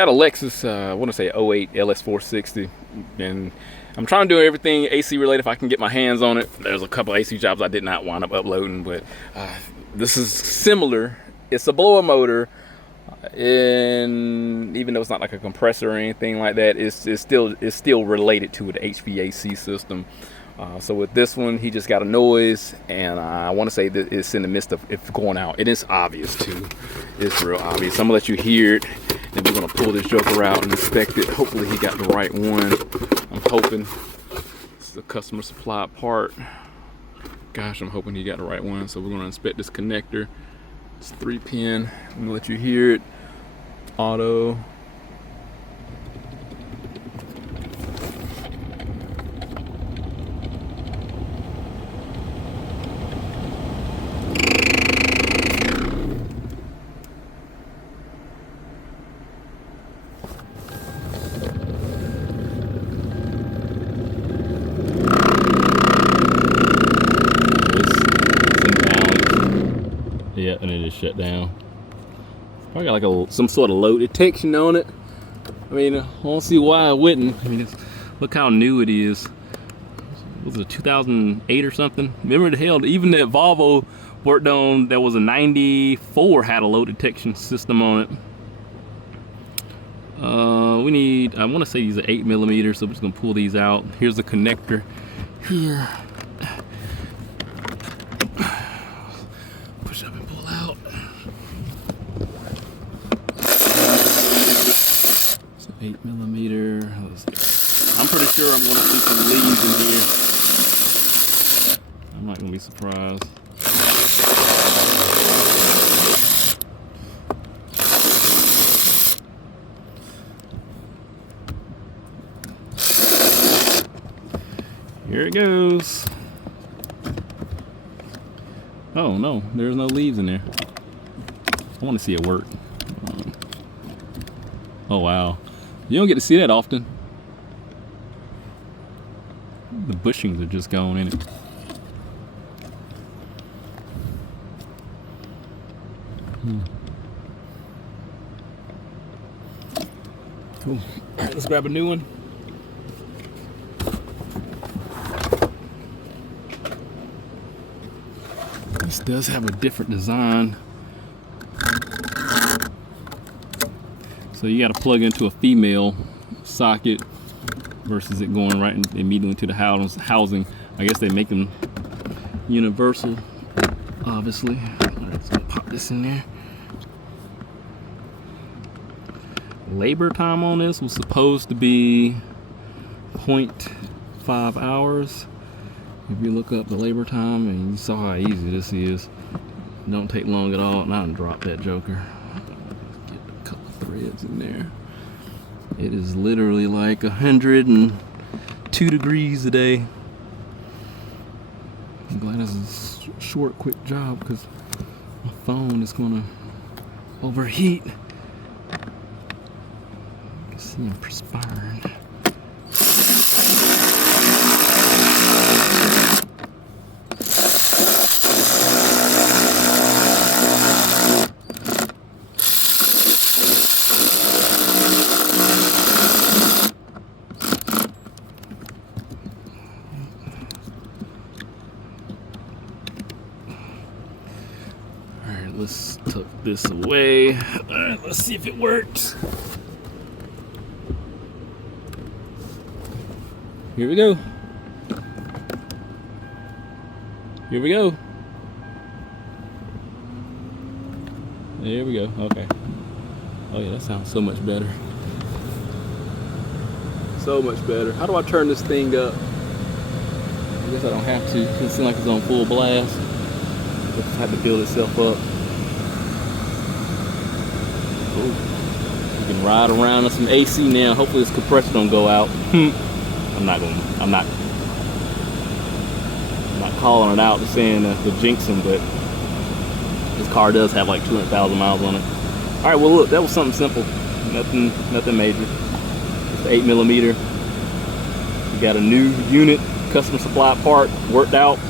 Got a Lexus, I want to say 08 LS460, and I'm trying to do everything AC related if I can get my hands on it. There's a couple AC jobs I did not wind up uploading, but this is similar. It's a blower motor, and even though it's not like a compressor or anything like that, it's still related to the HVAC system. So with this one, he just got a noise, and I want to say that it's in the midst of it going out. It is obvious too. It's real obvious. I'm gonna let you hear it, and we're gonna pull this joker out and inspect it. Hopefully he got the right one. I'm hoping it's a customer supplied part. Gosh, I'm hoping he got the right one. So we're gonna inspect this connector. It's 3-pin. I'm gonna let you hear it. Auto. Yeah, and it is shut down. Probably got like some sort of load detection on it. I mean, I don't see why I wouldn't. I mean, look how new it is. Was it 2008 or something? Remember the hell, even that Volvo worked on that was a 94 had a load detection system on it. We need, I want to say these are 8mm, so we're just gonna pull these out. Here's the connector here. Push up and pull out. So 8mm. I'm pretty sure I'm gonna see some leaves in here. I'm not gonna be surprised. Here it goes. Oh no, there's no leaves in there. I want to see it work. Oh wow, you don't get to see that often. The bushings are just gone in it. Cool. All right, let's grab a new one. This does have a different design. So you got to plug into a female socket versus it going right immediately into the housing. I guess they make them universal, obviously. All right, let's pop this in there. Labor time on this was supposed to be 0.5 hours. If you look up the labor time, and you saw how easy this is, it don't take long at all. And I done dropped that joker. Get a couple threads in there. It is literally like 102 degrees today. I'm glad this is a short, quick job because my phone is gonna overheat. You can see I'm perspiring. Let's tuck this away. All right, let's see if it works. Here we go. Here we go. There we go. Okay. Oh yeah, that sounds so much better. So much better. How do I turn this thing up? I guess I don't have to. It seems like it's on full blast. It just had to build itself up. Cool. You can ride around in some AC now. Hopefully this compressor don't go out. I'm not calling it out and saying the jinxing, but this car does have like 200,000 miles on it. All right, well look, that was something simple. Nothing major. Just 8mm. You got a new unit, customer supplied part, worked out.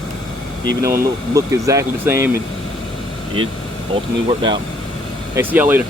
Even though it looked exactly the same, it ultimately worked out. Hey, see y'all later.